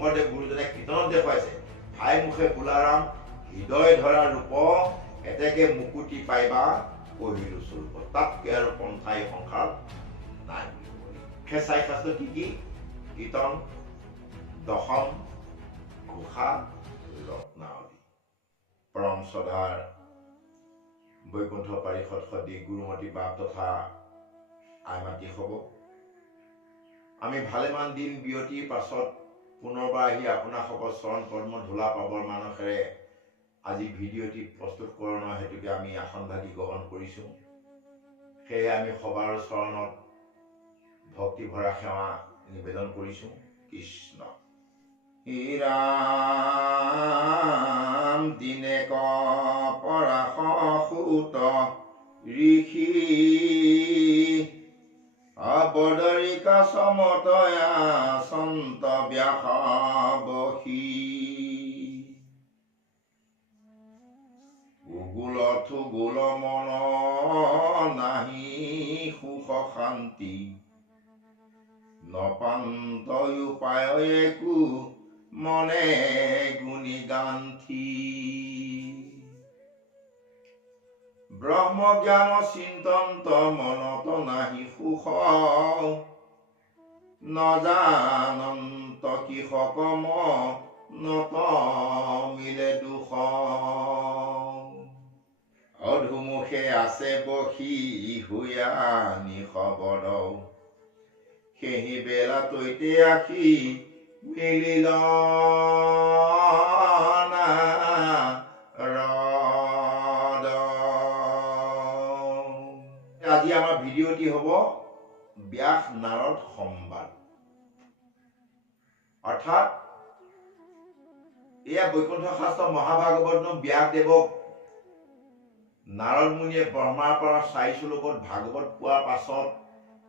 শংকৰদেৱ গুৰুজনে কীৰ্তনত দেখুৱাইছে ভাই মুখে বোলাৰাম হৃদয় ধৰা ৰূপ এতেকে মুকুতি পাইবা কহিলো স্বৰূপ তাতকে আৰু পন্থাই সংসাৰ নাই খেচাই শাস্ত্ৰ কি কীৰ্তন দশম ঘোষা ৰত্নাৱলী পৰম শ্ৰদ্ধাৰ বৈকুণ্ঠ পাৰিষদ সদী গুৰুমতী বাপ তথা আইমাতৃ হ'ব আমি ভালেমান দিন বিৰতিৰ পাছত পুনৰবাৰ আহি আপোনাসকলৰ চৰণ পদ্ম ধূলা পাবৰ মানসেৰে আজি ভিডিঅ'টি প্ৰস্তুতকৰণৰ হেতুকে আমি আসন ভাগি গ্ৰহণ কৰিছোঁ সেয়ে আমি সবাৰ চৰণত ভক্তি ভৰা সেৱা নিবেদন কৰিছোঁ কৃষ্ণ ৰাম দিনে পৰাশ সুত ঋষি বদৰিকা সমতয়া সন্ত ব্যাস বহি উগুল থুগুল মন নাহি সুখ শান্তি নপান্ত উপায় একো মনে গুণী গান্থি ব্ৰহ্ম জ্ঞান চিন্তন্ত মনত নাহি সুখ নজানন্ত কৃষক নত মিলে দুখ অধুমুখে আছে বহি হুয়া নিশবদ সেহি বেলা তৈতে আখি মিলিল আজি আমাৰ ভিডিঅ'টি হ'ব ব্যাস নাৰদ সংবাদ অৰ্থাৎ এয়া বৈকুণ্ঠ শাস্ত্ৰ মহাভাগৱতনো ব্যাসদেৱক নাৰদ মুনিয়ে ব্ৰহ্মাৰ পৰা ৪ শ্লোকত ভাগৱত পোৱাৰ পাছত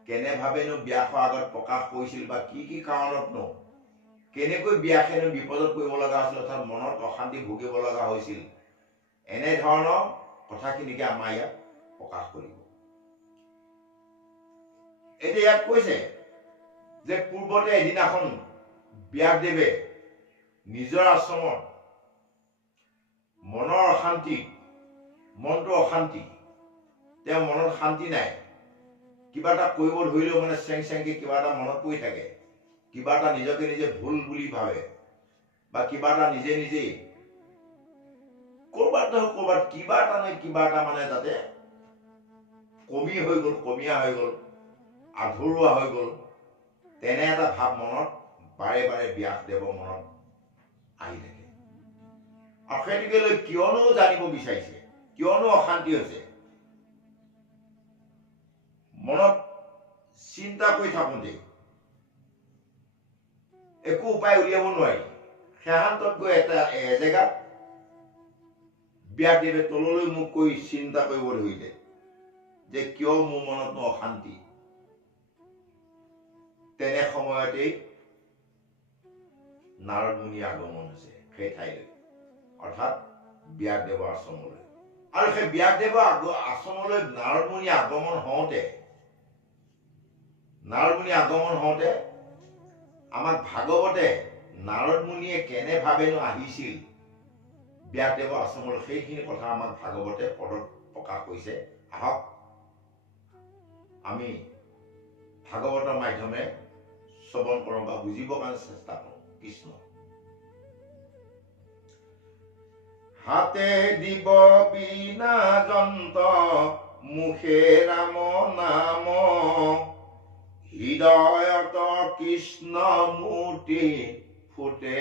কেনেভাৱেনো ব্যাসৰ আগত প্ৰকাশ কৰিছিল বা কি কাৰণতনো কেনেকৈ ব্যাসেনো বিপদত পৰিব লগা হৈছিল অৰ্থাৎ মনত অশান্তি ভুগিব লগা হৈছিল এনেধৰণৰ কথাখিনিকে আমাৰ ইয়াত প্ৰকাশ কৰিব এতিয়া ইয়াত কৈছে যে পূৰ্বতে এদিনাখন ব্যাসদেৱে নিজৰ আশ্ৰমত মনৰ অশান্তি মনটো অশান্তি তেওঁ মনত শান্তি নাই কিবা এটা কৰিব ধৰিলেও মানে চেংকে কিবা এটা মনত পৰি থাকে কিবা এটা নিজকে নিজে ভুল বুলি ভাবে বা কিবা এটা নিজে কৰবাত কিবা এটা নহয় কিবা এটা মানে তাতে কমিয়া হৈ গ'ল আধৰুৱা হৈ গ'ল তেনে এটা ভাৱ মনত বাৰে বাৰে ব্যাসদেৱৰ মনত আহি থাকে আৰু সেইটোকে লৈ কিয়নো জানিব বিচাৰিছে কিয়নো অশান্তি হৈছে মনত চিন্তা কৰি থাকোঁতে একো উপায় উলিয়াব নোৱাৰি সেহান্তত গৈ এজেগাত ব্যাসদেৱে তললৈ মুখ কৰি চিন্তা কৰিব ধৰিলে যে কিয় মোৰ মনত অশান্তি তেনে সময়তেই নাৰদ মুনিৰ আগমন হৈছে সেই ঠাইলৈ অৰ্থাৎ ব্যাসদেৱৰ আশ্ৰমলৈ আৰু সেই ব্যাসদেৱৰ আশ্ৰমলৈ নাৰদ মুনিৰ আগমন হওঁতে আমাক ভাগৱতে নাৰদ মুনিয়ে কেনেভাৱেনো আহিছিল ব্যাসদেৱৰ আশ্ৰমলৈ সেইখিনি কথা আমাক ভাগৱতে পদত প্ৰকাশ কৰিছে আহক আমি ভাগৱতৰ মাধ্যমে শ্ৰৱণ কৰোঁ বা বুজিবৰ কাৰণে চেষ্টা কৰোঁ কৃষ্ণ হাতে দিব বিনা যন্ত্ৰ মুখে ৰাম নাম হৃদয়ত কৃষ্ণ মূৰ্তি ফুটে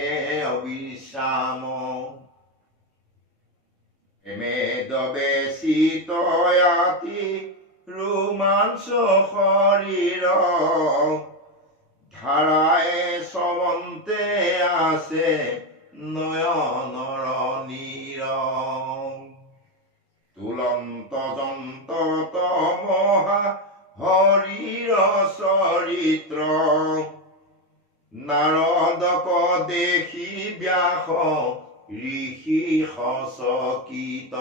অবিশ্ৰাম এমেদ বেচিতয়াতি ৰোমাঞ্চ শৰীৰ ধাৰায় চমন্তে আছে নয়নৰ নীৰ তুলন্ত যন্ত মহা হৰিৰ চৰিত্ৰ নাৰদক দেখি ব্যাস ঋষি সচকিত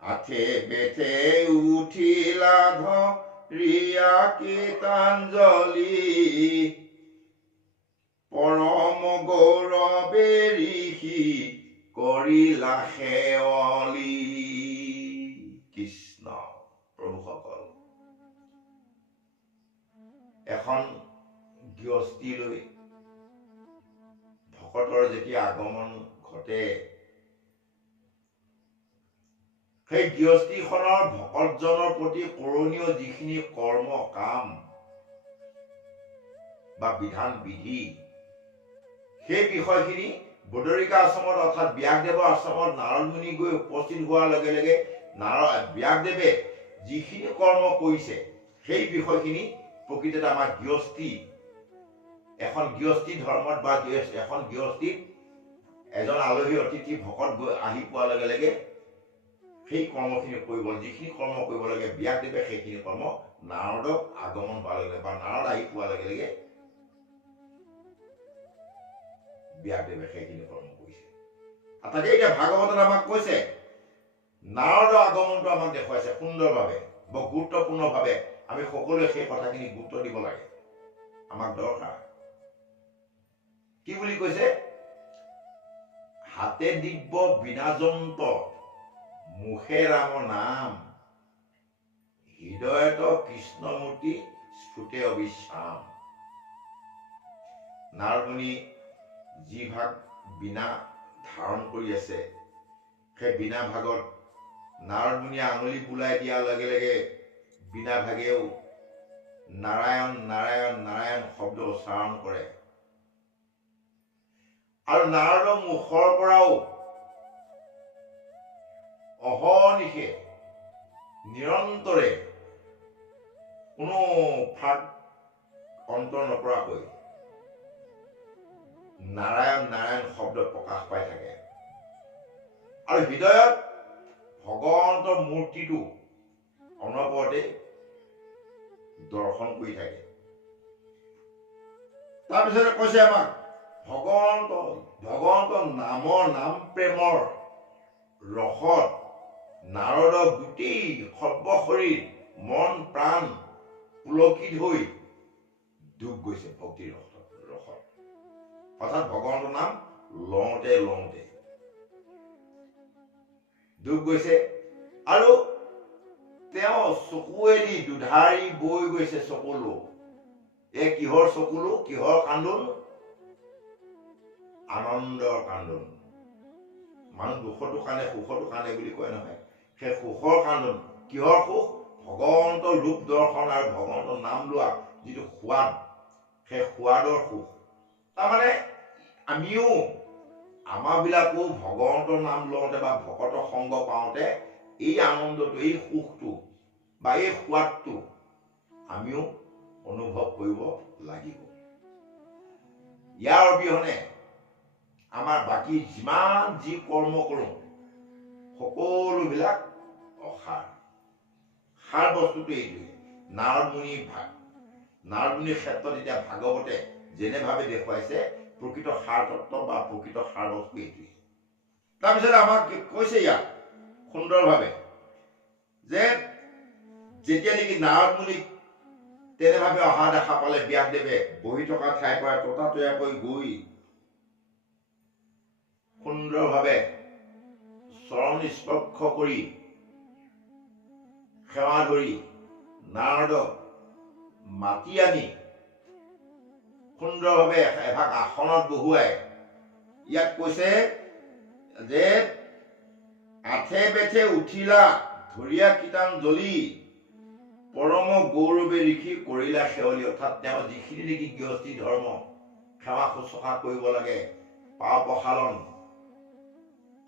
আঠে বেঠে উঠিলা ৰিয়া কীৰ্তাঞ্জলি পৰম গৌৰৱে ঋষি কৰিলা সেৱলি। কৃষ্ণ প্ৰভুসকল, এখন গৃহস্থীলৈ ভকতৰ যেতিয়া আগমন ঘটে, সেই গৃহস্থীখনৰ ভকতজনৰ প্ৰতি কৰণীয় যিখিনি কৰ্ম কাম বা বিধান বিধি, সেই বিষয়খিনি বদৰিকা আশ্ৰমত অৰ্থাৎ ব্যাসদেৱৰ আশ্ৰমত নাৰদ মুনি গৈ উপস্থিত হোৱাৰ লগে লগে ব্যাসদেৱে যিখিনি কৰ্ম কৰিছে সেই বিষয়খিনি প্ৰকৃততে আমাৰ গৃহস্থী, এখন গৃহস্থী ধৰ্মত বা এখন গৃহস্থীত এজন আলহী অতিথি ভকত গৈ আহি পোৱাৰ লগে লগে সেই কৰ্মখিনি কৰিব, যিখিনি কৰ্ম কৰিব লাগে ব্যাসদেৱে সেইখিনি কৰ্ম নাৰদক আগমন হোৱাৰ লগে বা নাৰদ আহি পোৱাৰ লগে লগে ব্যাসদেৱে সেইখিনি কৰ্ম কৰিছে। তাকে এতিয়া ভাগৱতত আমাক কৈছে, নাৰদৰ আগমনটো আমাক দেখুৱাইছে সুন্দৰভাৱে, বৰ গুৰুত্বপূৰ্ণভাৱে। আমি সকলোৱে সেই কথাখিনি গুৰুত্ব দিব লাগে, আমাক দৰকাৰ। কি বুলি কৈছে? হাতে দিব্য বিনাজন্ত, মুখে ৰাম নাম, হৃদয়ত কৃষ্ণমূৰ্তি স্ফুটে অবিশ্ৰাম। নাৰদ মুনি যি ভাগ বীণা ধাৰণ কৰি আছে, সেই বীণা ভাগত নাৰদ মুনিয়ে আঙুলি বুলাই দিয়াৰ লগে লগে বীণা ভাগেও নাৰায়ণ নাৰায়ণ নাৰায়ণ শব্দ উচ্চাৰণ কৰে। আৰু নাৰদৰ মুখৰ পৰাও অহৰ্নিশে নিৰন্তৰে কোনো ফাট অন্তৰ নপৰাকৈ নাৰায়ণ নাৰায়ণ শব্দ প্ৰকাশ পাই থাকে। আৰু হৃদয়ত ভগৱন্তৰ মূৰ্তিটো অনবৰতে দৰ্শন কৰি থাকে। তাৰপিছতে কৈছে আমাক ভগৱন্তৰ নামৰ নাম প্ৰেমৰ ৰসত নাৰদৰ গোটেই সৰ্বশৰীৰ মন প্ৰাণ পুলকিত হৈ ডুব গৈছে ভক্তিৰ ৰসত। অৰ্থাৎ ভগৱন্তৰ নাম লওঁতে লওঁতে ডুব গৈছে। আৰু তেওঁ চকুৱেদি দুধাৰি বৈ গৈছে চকুলো। এই কিহৰ চকুলো, কিহৰ কান্দোন? আনন্দৰ কান্দোন। মানুহ দুখতো কান্দে, সুখতো কান্দে বুলি কয় নহয়, সেই সুখৰ কান্দোন। কিহৰ সুখ? ভগৱন্তৰ ৰূপ দৰ্শন আৰু ভগৱন্তৰ নাম লোৱা যিটো সোৱাদ, সেই সোৱাদৰ সুখ। তাৰমানে আমিও আমাৰবিলাকো ভগৱন্তৰ নাম লওঁতে বা ভকতৰ সংগ পাওঁতে এই আনন্দটো, এই সুখটো বা এই সোৱাদটো আমিও অনুভৱ কৰিব লাগিব। ইয়াৰ অবিহনে আমাৰ বাকী যিমান যি কৰ্ম কৰোঁ সকলোবিলাক অসাৰ। সাৰ বস্তুটো এইটোৱে। নাৰদ মুনিৰ ক্ষেত্ৰত এতিয়া ভাগৱতে যেনেভাৱে দেখুৱাইছে প্ৰকৃত সাৰ তত্ত্ব বা প্ৰকৃত সাৰ বস্তু এইটোৱে। তাৰপিছত আমাক কৈছে ইয়াত সুন্দৰভাৱে যে যেতিয়া নেকি নাৰদ মুনিক তেনেভাৱে অহা দেখা পালে ব্যাসদেৱে বহি থকা ঠাইৰ পৰা ততাতৈয়াকৈ গৈ সুন্দৰভাৱে চৰণ স্পৰ্শ কৰি সেৱা ধৰি নাৰদক মাতি আনি সুন্দৰভাৱে এভাগ আসনত বহুৱাই ইয়াত কৈছে যে আঠে বেঠে উঠিলা ধৰিয়া কীৰ্তন জ্বলি, পৰম গৌৰৱে ঋষি কৰিলা সেৱলি। অৰ্থাৎ তেওঁ যিখিনি নেকি গৃহস্থী ধৰ্ম, সেৱা শুশ্ৰূষা কৰিব লাগে, পাৱ প্ৰসাৰণ,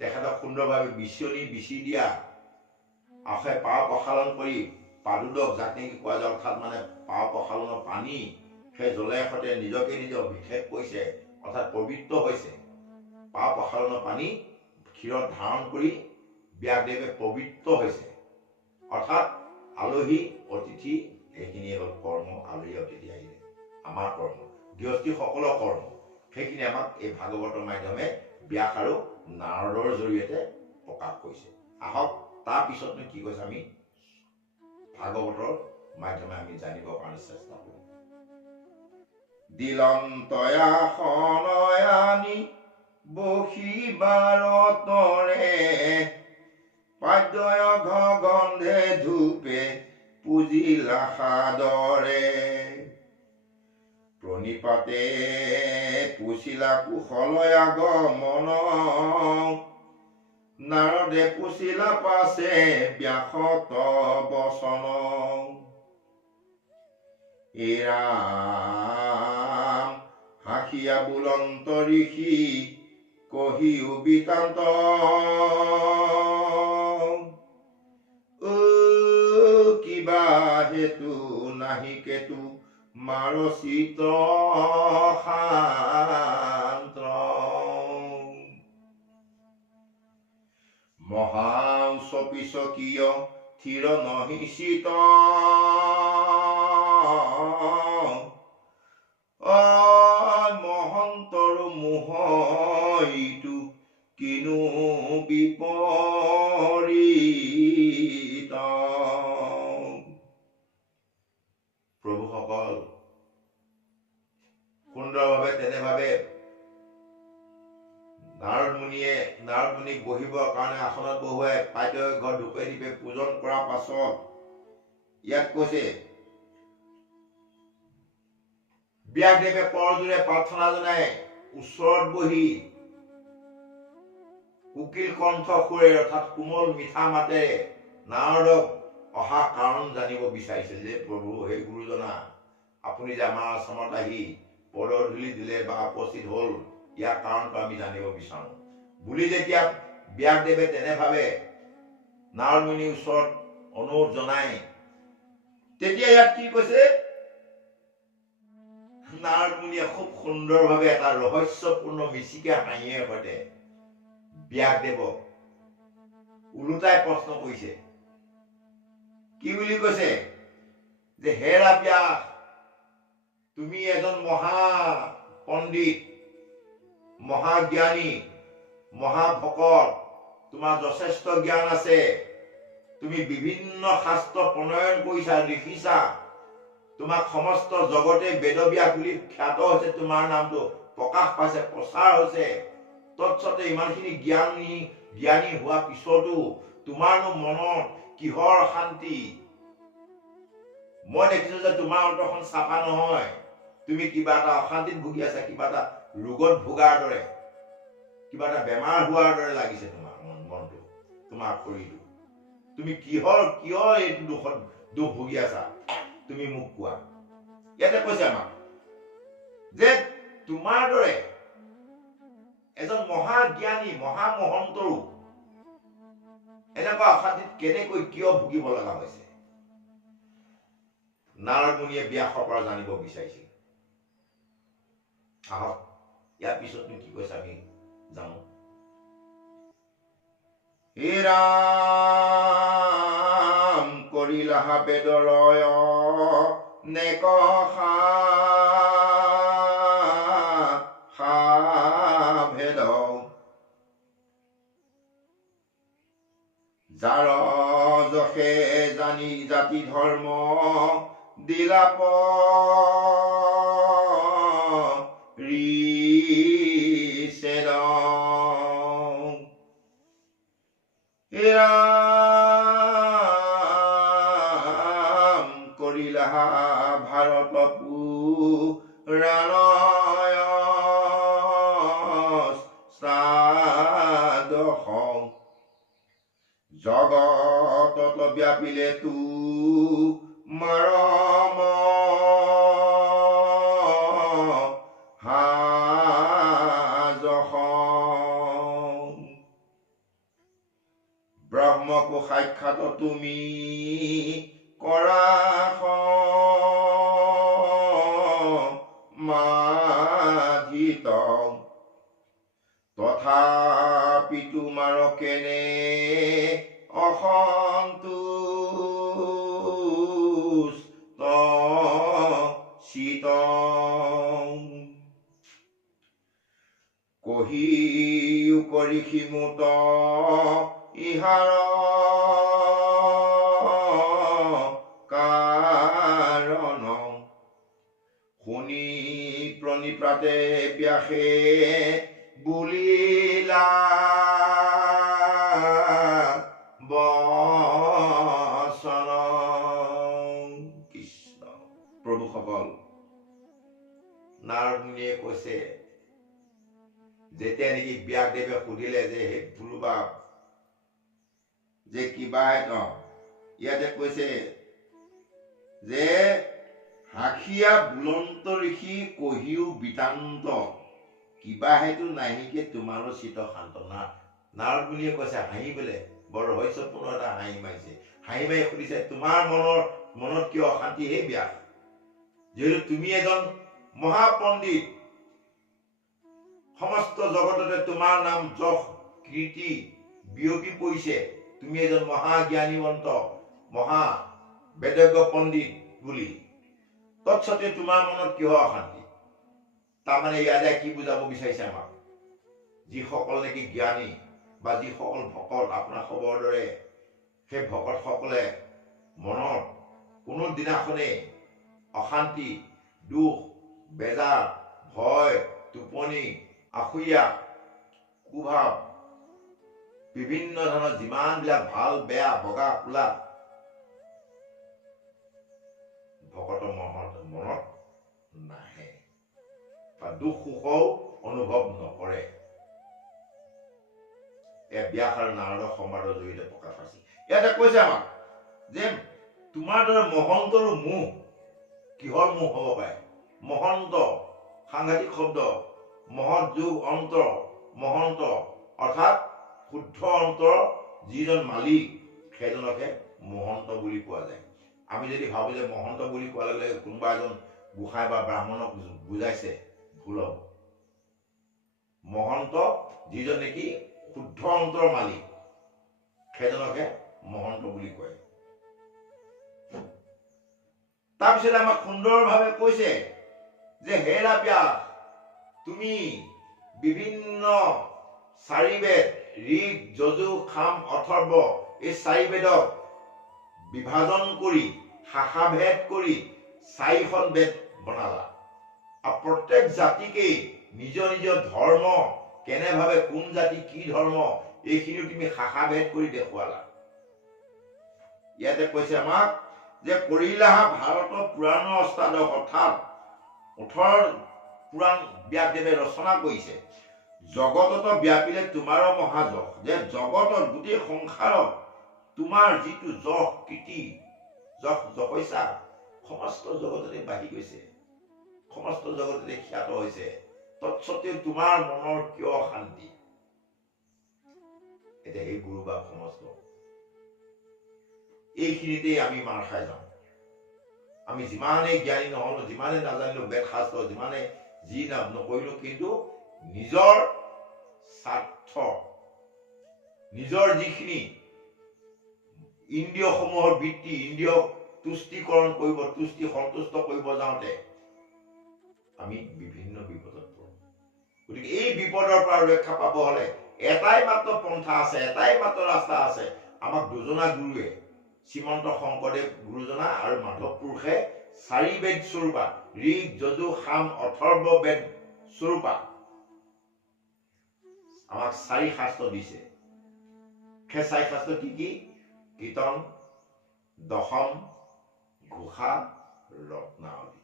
তেখেতক সুন্দৰভাৱে বিচি দিয়া, আৰু সেই পাৱ প্ৰসাৰণ কৰি পাদুদক, যাক নেকি কোৱা যায়, অৰ্থাৎ মানে পাৱ প্ৰসাৰণৰ পানী সেই জলে সৈতে নিজকে নিজে অভিষেক কৰিছে, অৰ্থাৎ পবিত্ৰ হৈছে। পাৱ প্ৰসাৰণৰ পানী ক্ষীৰত ধাৰণ কৰি ব্যাসদেৱে পবিত্ৰ হৈছে। অৰ্থাৎ আলহী অতিথি সেইখিনিয়ে হ'ল কৰ্ম। আলহী অতিথি আহিলে আমাৰ কৰ্ম, গৃহস্থীসকলৰ কৰ্ম, সেইখিনি আমাক এই ভাগৱতৰ মাধ্যমে ব্যাস আৰু নাৰদৰ জৰিয়তে প্ৰকাশ কৰিছে। আহক তাৰ পিছতনো কি কৈছে আমি ভাগৱতৰ মাধ্যমে আমি জানিবৰ কাৰণে চেষ্টা কৰোঁ। দিলন্তয়া শনয়া বহিবাৰতৰে পাদ্যয় গন্ধে ধূপে পুজিলা সাদৰে প্ৰণিপাতে পুছিলা কুশলয় আগমন নাৰদে পুছিলা পাছে ব্যাসত বচন এৰাম হাসিয়া বুলন্ত ঋষি কহিও বিতান্ত কিবা হেতু নাহি কেতু মাৰচিত শান্ত মহাউচপিচকীয় থিৰ নহিচিত মহন্তৰ মোহ ইটো কিনো বিপৰীত প্ৰভুসকল সুন্দৰভাৱে তেনেভাৱে নাৰদ মুনিক বহিবৰ কাৰণে আসনত বহুৱাই পাদ্যয় ঘৰ ধূপে দীপে পূজন কৰাৰ পাছত ইয়াত কৈছে ব্যাসদেৱে পৰজোৰে প্ৰাৰ্থনা জনাই ওচৰত বহি কুকিল কণ্ঠ সুৰে অৰ্থাৎ কোমল মিঠা মাতেৰে নাৰদক অহা কাৰণ জানিব বিচাৰিছে যে প্ৰভু হে গুৰুজনা আপুনি যে আমাৰ আশ্ৰমত আহি পদধূলি দিলে বা উপস্থিত হ'ল ইয়াৰ কাৰণটো আমি জানিব বিচাৰো বুলি যেতিয়া ব্যাসদেৱে তেনেভাৱে নাৰদ মুনিৰ ওচৰত অনুৰোধ জনাই তেতিয়া ইয়াত কি কৈছে নাৰদ মুনিয়ে খুব সুন্দৰভাৱে এটা ৰহস্যপূৰ্ণ মিচিকে হাঁহিয়ে সৈতে ব্যাসদেৱক ওলোটাই প্ৰশ্ন কৰিছে কি বুলি কৈছে যে হেৰা ব্যাস তুমি এজন মহা পণ্ডিত মহাজ্ঞানী মহাভকত তোমাৰ যথেষ্ট জ্ঞান আছে তুমি বিভিন্ন শাস্ত্ৰ প্ৰণয়ন কৰিছা লিখিছা তোমাক সমস্ত জগতে বেদব্যাস বুলি খ্যাত হৈছে তোমাৰ নামটো প্ৰকাশ পাইছে প্ৰচাৰ হৈছে তৎসতে ইমানখিনি জ্ঞানী হোৱা পিছতো তোমাৰনো মনত কিহৰ শান্তি মই দেখিছো যে তোমাৰ অন্তৰখন চাফা নহয় তুমি কিবা এটা অশান্তিত ভুগি আছা কিবা এটা ৰোগত ভোগাৰ দৰে কিবা এটা বেমাৰ হোৱাৰ দৰে লাগিছে তোমাৰ মনটো তোমাৰ শৰীৰটো তুমি কিয় এইটো দুখ ভুগি আছা তুমি মোক কোৱা ইয়াতে কৈছে আমাক যে তোমাৰ দৰে এজন মহাজ্ঞানী মহামহন্তৰো এনেকুৱা অশান্তিত কেনেকৈ কিয় ভুগিব লগা হৈছে নাৰদ মুনিয়ে ব্যাসৰ পৰা জানিব বিচাৰিছিল আহক ইয়াৰ পিছত কি কৈছে আমি জানো হে ৰাম কৰিলা বেদৰয় নেকষা ভেদ যাৰ যশে জানি জাতি ধৰ্ম দিলাপ ৰাম কৰিলা ভাৰত পুৰাণয় স্তাদশ জগতত ব্যাপিলে তু মৰম ব্ৰহ্মকো সাক্ষাৎ তুমি কৰা সমাধিত তথাপি তোমাৰ কেনে অসন্তুষ্ট চিত কহিও কৰি সিমুত ইহাৰ কাৰণ শুনি প্ৰণিপাতে ব্যাসে বুলিলা বচন। কৃষ্ণ প্ৰভুসকল, নাৰদ মুনিয়ে কৈছে, যেতিয়া নেকি ব্যাসদেৱে সুধিলে যে হে ভুলু বাপ যে কিবা ইয়াতে কৈছে যে হাঁহিয়া বুলন্ত ঋষি কহিও বিতান্ত কিবা হেতু নাহিকে তোমাৰো চিত শান্তনা। নাৰদ মুনিয়ে কৈছে হাঁহি পেলাই বৰ ৰহস্যপূৰ্ণ এটা হাঁহি মাৰিছে। হাঁহি মাৰি সুধিছে তোমাৰ মনত কিয় অশান্তি হে ব্যাস? যিহেতু তুমি এজন মহাপণ্ডিত, সমস্ত জগততে তোমাৰ নাম যশ কীৰ্তি বিয়পি পৰিছে, তুমি এজন মহাজ্ঞানীবন্ত মহা বেদজ্ঞ পণ্ডিত বুলি, তৎসত্ত্বে তোমাৰ মনত কিয় অশান্তি? তাৰমানে ইয়াতে কি বুজাব বিচাৰিছে আমাক? যিসকল নেকি জ্ঞানী বা যিসকল ভকত আপোনাৰ খবৰ দৰে, সেই ভকতসকলে মনত কোনো দিনাখনেই অশান্তি, দুখ, বেজাৰ, ভয়, টোপনি, আশুয়া, কুভাৱ, বিভিন্ন ধৰণৰ যিমানবিলাক ভাল বেয়া বগা কোলা ভকতৰ মনত নাহে বা দুখ সুখও অনুভৱ নকৰে। ব্যাস আৰু নাৰদৰ সংবাদৰ জৰিয়তে প্ৰকাশ পাইছে। ইয়াতে কৈছে আমাক যে তোমাৰ দৰে মহন্তৰো মোহ, কিহৰ মোহ হ'ব পাৰে? মহন্ত, সাংঘাতিক শব্দ, মহৎ যোগ অন্তৰ, মহন্ত অৰ্থাৎ শুদ্ধ অন্তৰ যিজন মালিক সেইজনকে মহন্ত বুলি কোৱা যায়। আমি যদি ভাবো যে মহন্ত বুলি কোৱাৰ লগে লগে কোনোবা এজন গোসাঁই বা ব্ৰাহ্মণক বুজাইছে, ভুল হ'ব। মহন্ত যিজন নেকি শুদ্ধ অন্তৰ মালিক সেইজনকে মহন্ত বুলি কয়। তাৰপিছতে আমাক সুন্দৰভাৱে কৈছে যে হেৰা ব্যাস, তুমি বিভিন্ন চাৰি বেদ ঋগ যজু সাম অথৰ্ব এই চাৰি বেদক বিভাজন কৰি শাখাভেদ কৰি 4খন বেদ বনালা। আৰু প্ৰত্যেক জাতিকেই নিজৰ নিজৰ ধৰ্ম কেনেভাৱে কোন জাতি কি ধৰ্ম এইখিনি তুমি শাখাভেদ কৰি দেখুৱালা। ইয়াতে কৈছে আমাক যে কৰিলা ভাৰত পুৰাণ অষ্টাদশ অৰ্থাৎ 18 পুৰাণ ব্যাসদেৱে ৰচনা কৰিছে। জগতত ব্যাপিলে তোমাৰো মহাযশ, যে জগতত গোটেই সংসাৰত তোমাৰ যিটো যশ কীৰ্তি যশস্যা সমস্ত জগততে বাঢ়ি গৈছে, সমস্ত জগততে খ্যাত হৈছে, তৎসত্ত্বেও তোমাৰ মনৰ কিয় শান্তি? এতিয়া এই গুৰু বা সমস্ত এইখিনিতেই আমি মাৰ খাই যাওঁ। আমি যিমানেই জ্ঞানী নহলো, যিমানে নাজানিলো বেদ শাস্ত্ৰ, যিমানে যি নকৰিলো, কিন্তু নিজৰ স্বাৰ্থ, নিজৰ যিখিনি ইন্দ্ৰিয়সমূহৰ বৃত্তি, ইন্দ্ৰিয় তুষ্টিকৰণ কৰিব, তুষ্টি সন্তুষ্ট কৰিব যাওঁতে আমি বিভিন্ন বিপদত পৰোঁ। গতিকে এই বিপদৰ পৰা ৰক্ষা পাব হলে এটাই মাত্ৰ পন্থা আছে, এটাই মাত্ৰ ৰাস্তা আছে। আমাক দুজনা গুৰুৱে, শ্ৰীমন্ত শংকৰদেৱ গুৰুজনা আৰু মাধৱ পুৰুষে 4 বেদ স্বৰূপা ঋগ যজু সাম অথৰ্ব বেদ স্বৰূপা আমাক 4 শাস্ত্ৰ দিছে। সেই 4 শাস্ত্ৰ কি কি? কীৰ্তন, দশম, ঘোষা, ৰত্নাৱলী,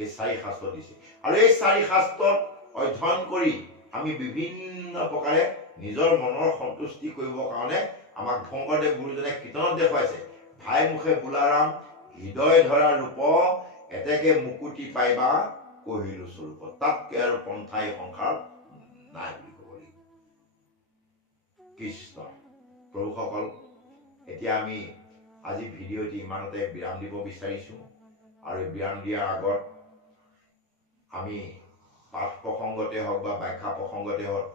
এই 4 শাস্ত্ৰ দিছে। আৰু এই 4 শাস্ত্ৰত অধ্যয়ন কৰি আমি বিভিন্ন প্ৰকাৰে নিজৰ মনৰ সন্তুষ্টি কৰিবৰ কাৰণে আমাক শংকৰদেৱ গুৰুজনে কীৰ্তনত দেখুৱাইছে। ভাই মুখে বোলাৰাম হৃদয় ধৰা ৰূপ, এতেকে মুকুতি পাইবা কহিলো স্বৰূপ। তাতকে আৰু পন্থাই সংসাৰ নাই বুলি ক'ব লাগিব। কৃষ্ণ প্ৰভুসকল, এতিয়া আমি আজি ভিডিঅ'টি ইমানতে বিৰাম দিব বিচাৰিছো। আৰু বিৰাম দিয়াৰ আগত আমি পাঠ প্ৰসংগতে হওক বা ব্যাখ্যা প্ৰসংগতে হওক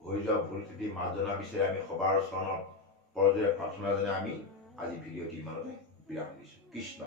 হৈ যোৱা ভুল ত্ৰুটি মাৰ্জনা বিচাৰি আমি সবাৰ চৰণত পৰজোৰে প্ৰাৰ্থনা জনাই আমি আজি ভিডিঅ'টি ইমানতে বিৰাম দিছো। কৃষ্ণ।